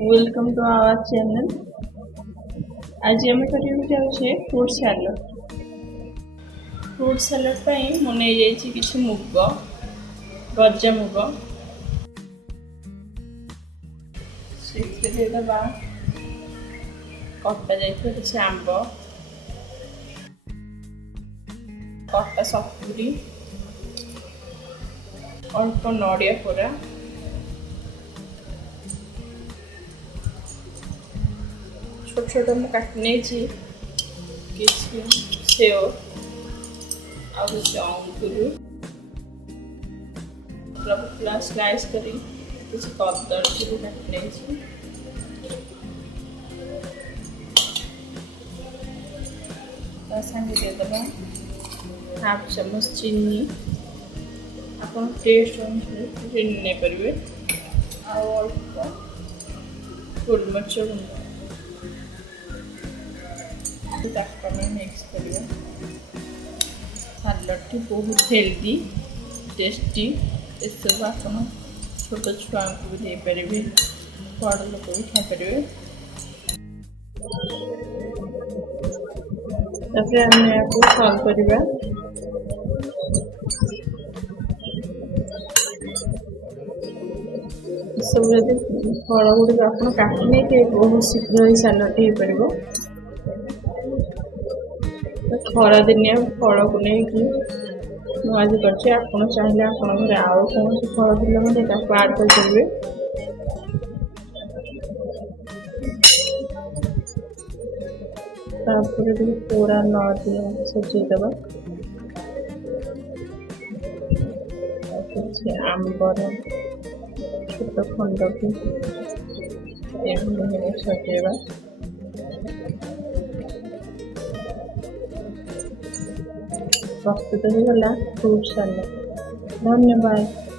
Welcome to our channel. आज आम करें फ्रूट सैलड। फ्रूट सैलड मुझे किसी मुग गजा मुग से कटा जा किसी आंब कटा सतुरी अल्प नड़िया कोरा छोट छोट मुझे काटने किसी सेव आ अंगूर पतला स्लाइस करी किसी कदली भी काटने सागे देदेबा हाफ चम्मच चीनी आप टेस्ट अनुसार चीनी नहीं पारे अल्प गोलमरीच गुंड मिक्स कर सैलड बहुत हेल्दी टेस्टी सब आप छोट छुआ को भी देपारे बड़ लोक भी खाईपारे। आम आपको सल्व करवा सब जब फल गुड़िक आप काटने के बहुत शीघ्र ही सैलड हो पार। खरा दिनिया फल को लेकिन आज कर चाहिए आप घर आउ कौन फल थे आड करेंगे। पूरा नड़िया सजेदेव आंबर छोट खंड भी सजेवा। प्रस्तुत होगा फ्रूट सैलड। धन्यवाद।